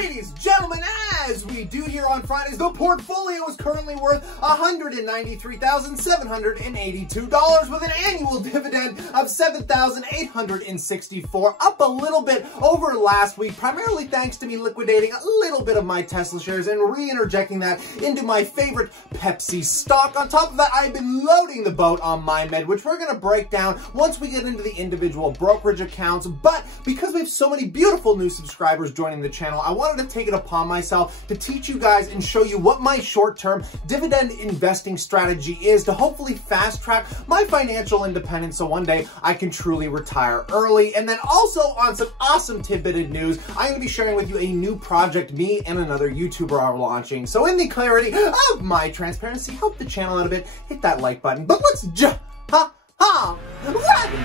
Ladies, gentlemen, as we do here on Fridays, the portfolio is currently worth $193,782 with an annual dividend of $7,864, up a little bit over last week, primarily thanks to me liquidating a little bit of my Tesla shares and re-interjecting that into my favorite Pepsi stock. On top of that, I've been loading the boat on MyMed, which we're going to break down once we get into the individual brokerage accounts. But because we have so many beautiful new subscribers joining the channel, I wanted to take it upon myself to teach you guys and show you what my short-term dividend investing strategy is to hopefully fast-track my financial independence so one day I can truly retire early. And then also on some awesome tidbitted news, I'm going to be sharing with you a new project me and another YouTuber are launching. So in the clarity of my transparency, help the channel out a bit, hit that like button. But let's dive into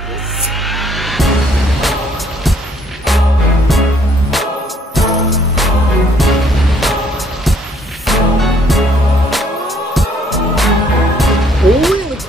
this.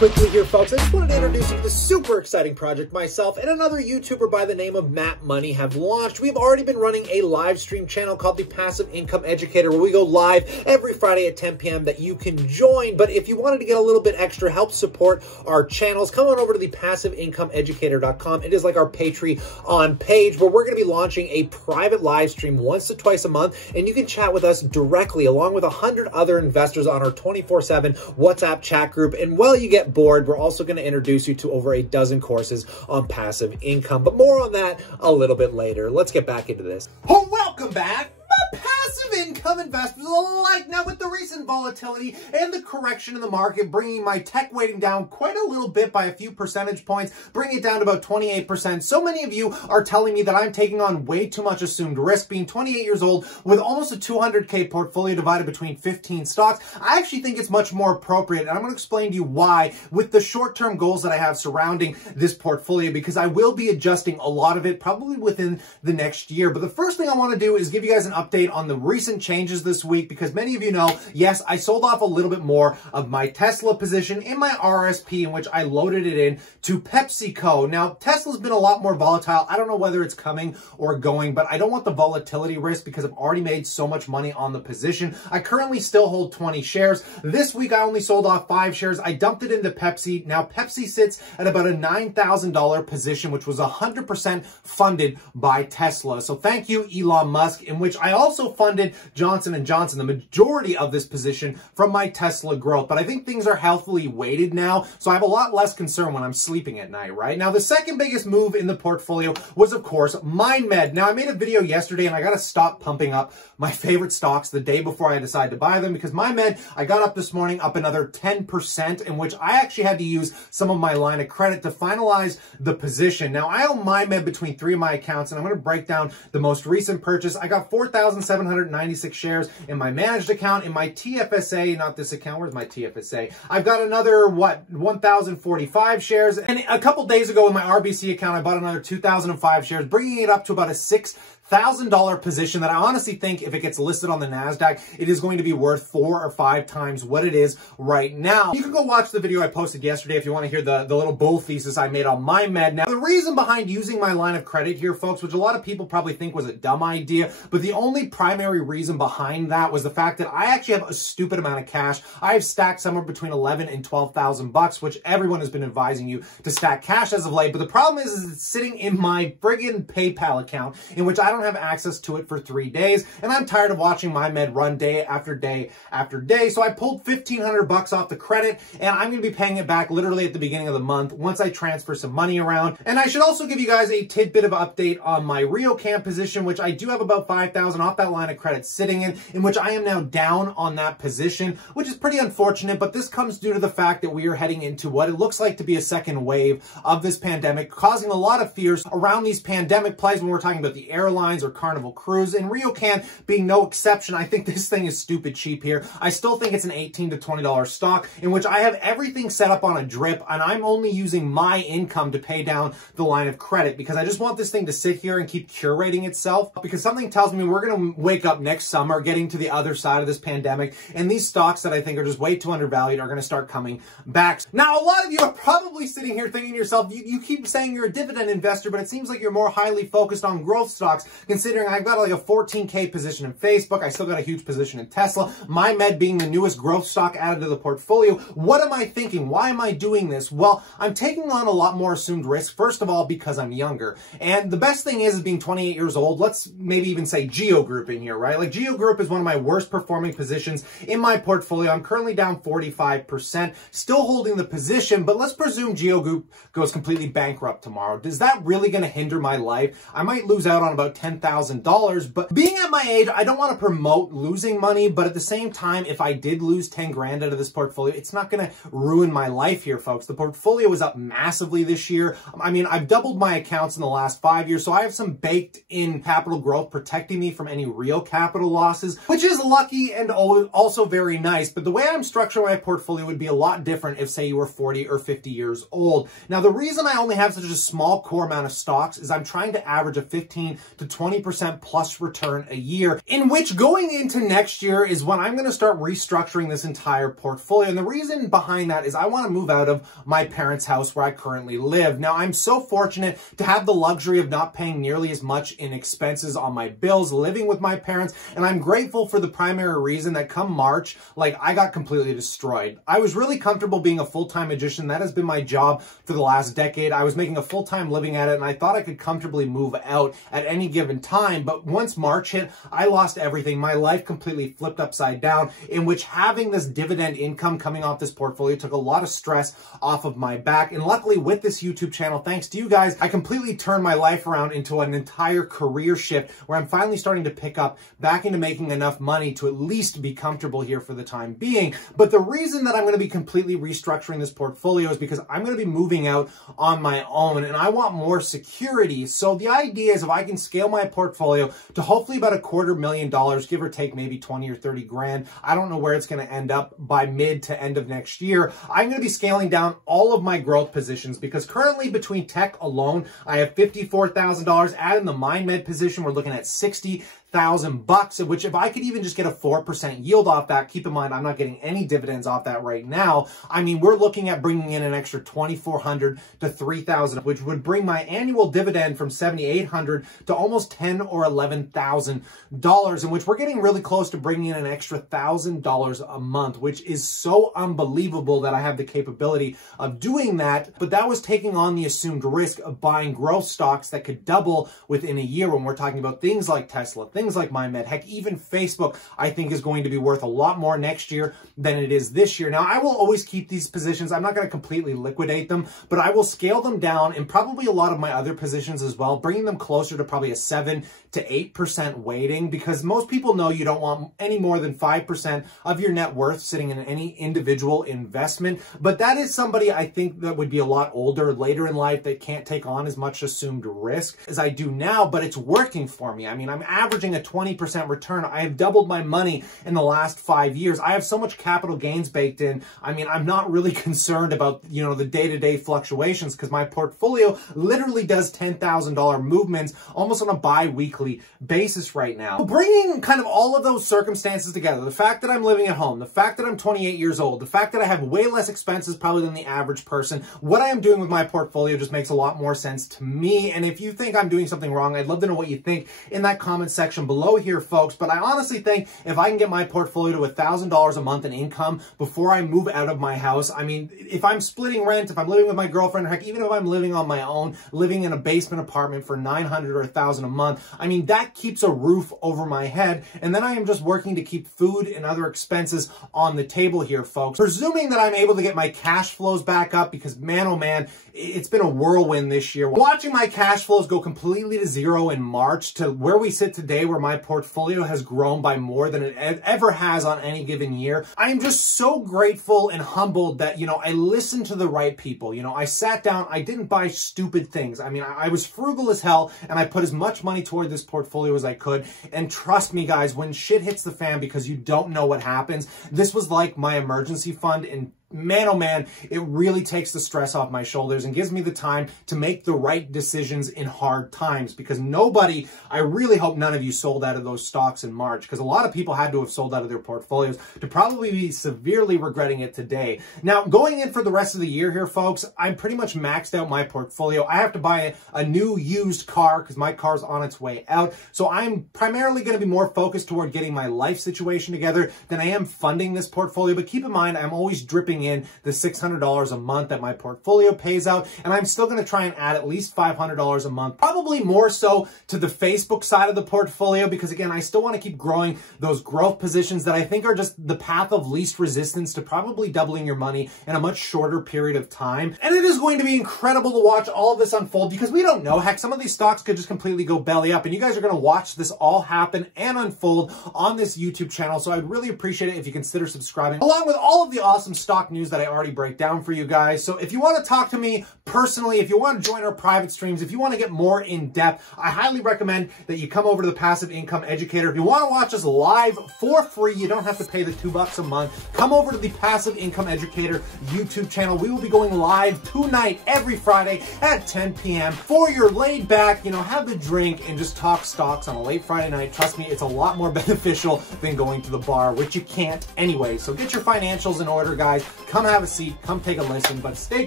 Quickly here, folks, I just wanted to introduce you to the super exciting project myself and another YouTuber by the name of Matt Money have launched. We've already been running a live stream channel called the Passive Income Educator, where we go live every Friday at 10 p.m. that you can join. But if you wanted to get a little bit extra help support our channels, come on over to the PassiveIncomeEducator.com. It is like our Patreon page where we're going to be launching a private live stream once to twice a month, and you can chat with us directly along with 100 other investors on our 24/7 WhatsApp chat group. And while you get bored, we're also going to introduce you to over a dozen courses on passive income, but more on that a little bit later. Let's get back into this. Oh, welcome back. Passive income investors alike. Now, with the recent volatility and the correction in the market, bringing my tech weighting down quite a little bit by a few percentage points, bringing it down to about 28%. So many of you are telling me that I'm taking on way too much assumed risk. Being 28 years old with almost a 200K portfolio divided between 15 stocks, I actually think it's much more appropriate. And I'm going to explain to you why with the short-term goals that I have surrounding this portfolio, because I will be adjusting a lot of it probably within the next year. But the first thing I want to do is give you guys an update on the recent changes this week, because many of you know, yes, I sold off a little bit more of my Tesla position in my RSP, in which I loaded it in to PepsiCo. Now, Tesla's been a lot more volatile. I don't know whether it's coming or going, but I don't want the volatility risk because I've already made so much money on the position. I currently still hold 20 shares. This week, I only sold off 5 shares. I dumped it into Pepsi. Now, Pepsi sits at about a $9,000 position, which was 100% funded by Tesla. So thank you, Elon Musk, in which I also funded Johnson & Johnson, the majority of this position from my Tesla growth. But I think things are healthily weighted now, so I have a lot less concern when I'm sleeping at night, right? Now, the second biggest move in the portfolio was, of course, MyMed. Now, I made a video yesterday, and I got to stop pumping up my favorite stocks the day before I decide to buy them, because MyMed, I got up this morning up another 10%, in which I actually had to use some of my line of credit to finalize the position. Now, I own MyMed between 3 of my accounts, and I'm going to break down the most recent purchase. I got 4,796 shares in my managed account. In my TFSA, not this account, where's my TFSA? I've got another, 1,045 shares. And a couple days ago in my RBC account, I bought another 2,005 shares, bringing it up to about a $6,000 position that I honestly think if it gets listed on the NASDAQ, it is going to be worth 4 or 5 times what it is right now. You can go watch the video I posted yesterday if you want to hear the little bull thesis I made on MyMed. Now, the reason behind using my line of credit here, folks, which a lot of people probably think was a dumb idea, but the only primary reason behind that was the fact that I actually have a stupid amount of cash. I have stacked somewhere between 11 and 12,000 bucks, which everyone has been advising you to stack cash as of late. But the problem is it's sitting in my friggin' PayPal account, in which I don't have access to it for 3 days, and I'm tired of watching MyMed run day after day after day. So I pulled 1,500 bucks off the credit, and I'm going to be paying it back literally at the beginning of the month once I transfer some money around. And I should also give you guys a tidbit of update on my RioCam position, which I do have about 5,000 off that line of credit sitting in which I am now down on that position, which is pretty unfortunate. But this comes due to the fact that we are heading into what it looks like to be a second wave of this pandemic, causing a lot of fears around these pandemic plays when we're talking about the airlines or Carnival Cruise, and RioCan being no exception. I think this thing is stupid cheap here. I still think it's an $18 to $20 stock, in which I have everything set up on a drip, and I'm only using my income to pay down the line of credit, because I just want this thing to sit here and keep curating itself, because something tells me we're going to wake up next summer getting to the other side of this pandemic, and these stocks that I think are just way too undervalued are going to start coming back. Now, a lot of you are probably sitting here thinking to yourself, you keep saying you're a dividend investor, but it seems like you're more highly focused on growth stocks. considering I've got like a 14K position in Facebook. I still got a huge position in Tesla. MyMed being the newest growth stock added to the portfolio. What am I thinking? Why am I doing this? Well, I'm taking on a lot more assumed risk. First of all, because I'm younger. And the best thing is being 28 years old. Let's maybe even say Geo Group in here, right? Like Geo Group is one of my worst performing positions in my portfolio. I'm currently down 45%, still holding the position, but let's presume Geo Group goes completely bankrupt tomorrow. Is that really going to hinder my life? I might lose out on about $10,000, but being at my age, I don't want to promote losing money, but at the same time, if I did lose 10 grand out of this portfolio, it's not going to ruin my life here, folks. The portfolio is up massively this year. I mean, I've doubled my accounts in the last 5 years, so I have some baked in capital growth protecting me from any real capital losses, which is lucky and also very nice. But the way I'm structuring my portfolio would be a lot different if, say, you were 40 or 50 years old. Now, the reason I only have such a small core amount of stocks is I'm trying to average a 15 to 20% plus return a year, in which going into next year is when I'm going to start restructuring this entire portfolio. And the reason behind that is I want to move out of my parents' house where I currently live. Now, I'm so fortunate to have the luxury of not paying nearly as much in expenses on my bills living with my parents, and I'm grateful for the primary reason that come March, like, I got completely destroyed. I was really comfortable being a full-time magician. That has been my job for the last decade. I was making a full-time living at it, and I thought I could comfortably move out at any given time, but once March hit, I lost everything. My life completely flipped upside down, in which having this dividend income coming off this portfolio took a lot of stress off of my back, and luckily with this YouTube channel, thanks to you guys, I completely turned my life around into an entire career shift where I'm finally starting to pick up back into making enough money to at least be comfortable here for the time being. But the reason that I'm going to be completely restructuring this portfolio is because I'm going to be moving out on my own and I want more security. So the idea is if I can scale my portfolio to hopefully about $250,000, give or take maybe 20 or 30 grand, I don't know where it's going to end up by mid to end of next year, I'm going to be scaling down all of my growth positions because currently between tech alone, I have $54,000. Add in the MyMed position, we're looking at $60,000, which if I could even just get a 4% yield off that, keep in mind, I'm not getting any dividends off that right now. I mean, we're looking at bringing in an extra $2,400 to $3,000, which would bring my annual dividend from $7,800 to almost $10,000 or $11,000, in which we're getting really close to bringing in an extra $1,000 a month, which is so unbelievable that I have the capability of doing that. But that was taking on the assumed risk of buying growth stocks that could double within a year when we're talking about things like Tesla, things like MyMed, heck, even Facebook, I think is going to be worth a lot more next year than it is this year. Now, I will always keep these positions. I'm not going to completely liquidate them, but I will scale them down and probably a lot of my other positions as well, bringing them closer to probably a 7 to 8% weighting, because most people know you don't want any more than 5% of your net worth sitting in any individual investment. But that is somebody I think that would be a lot older, later in life, that can't take on as much assumed risk as I do now, but it's working for me. I mean, I'm averaging a 20% return. I have doubled my money in the last 5 years. I have so much capital gains baked in. I mean, I'm not really concerned about, you know, the day-to-day fluctuations because my portfolio literally does $10,000 movements almost on a bi-weekly basis right now. Bringing kind of all of those circumstances together, the fact that I'm living at home, the fact that I'm 28 years old, the fact that I have way less expenses probably than the average person, what I am doing with my portfolio just makes a lot more sense to me. And if you think I'm doing something wrong, I'd love to know what you think in that comment section below here, folks. But I honestly think if I can get my portfolio to $1,000 a month in income before I move out of my house, I mean, if I'm splitting rent, if I'm living with my girlfriend, or heck, even if I'm living on my own, living in a basement apartment for $900 or $1,000 a month, I mean, that keeps a roof over my head. And then I am just working to keep food and other expenses on the table here, folks. Presuming that I'm able to get my cash flows back up, because man, oh man, it's been a whirlwind this year. Watching my cash flows go completely to zero in March to where we sit today, where my portfolio has grown by more than it ever has on any given year. I am just so grateful and humbled that, you know, I listened to the right people. You know, I sat down, I didn't buy stupid things. I mean, I was frugal as hell and I put as much money toward this portfolio as I could. And trust me, guys, when shit hits the fan, because you don't know what happens, this was like my emergency fund in man, oh man, it really takes the stress off my shoulders and gives me the time to make the right decisions in hard times, because I really hope none of you sold out of those stocks in March, because a lot of people had to have sold out of their portfolios to probably be severely regretting it today. Now, going in for the rest of the year here, folks, I'm pretty much maxed out my portfolio. I have to buy a new used car because my car's on its way out. So I'm primarily going to be more focused toward getting my life situation together than I am funding this portfolio. But keep in mind, I'm always dripping in the $600 a month that my portfolio pays out, and I'm still going to try and add at least $500 a month, probably more so to the Facebook side of the portfolio, because again, I still want to keep growing those growth positions that I think are just the path of least resistance to probably doubling your money in a much shorter period of time. And it is going to be incredible to watch all of this unfold, because we don't know. Heck, some of these stocks could just completely go belly up, and you guys are going to watch this all happen and unfold on this YouTube channel. So I'd really appreciate it if you consider subscribing, along with all of the awesome stock news that I already break down for you guys. So if you want to talk to me personally, if you want to join our private streams, if you want to get more in depth, I highly recommend that you come over to the Passive Income Educator. If you want to watch us live for free, you don't have to pay the $2 a month. Come over to the Passive Income Educator YouTube channel. We will be going live tonight, every Friday at 10 p.m. for your laid back, have the drink and just talk stocks on a late Friday night. Trust me, it's a lot more beneficial than going to the bar, which you can't anyway. So get your financials in order, guys. Come have a seat, come take a listen, but stay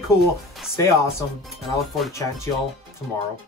cool, stay awesome, and I look forward to chatting to y'all tomorrow.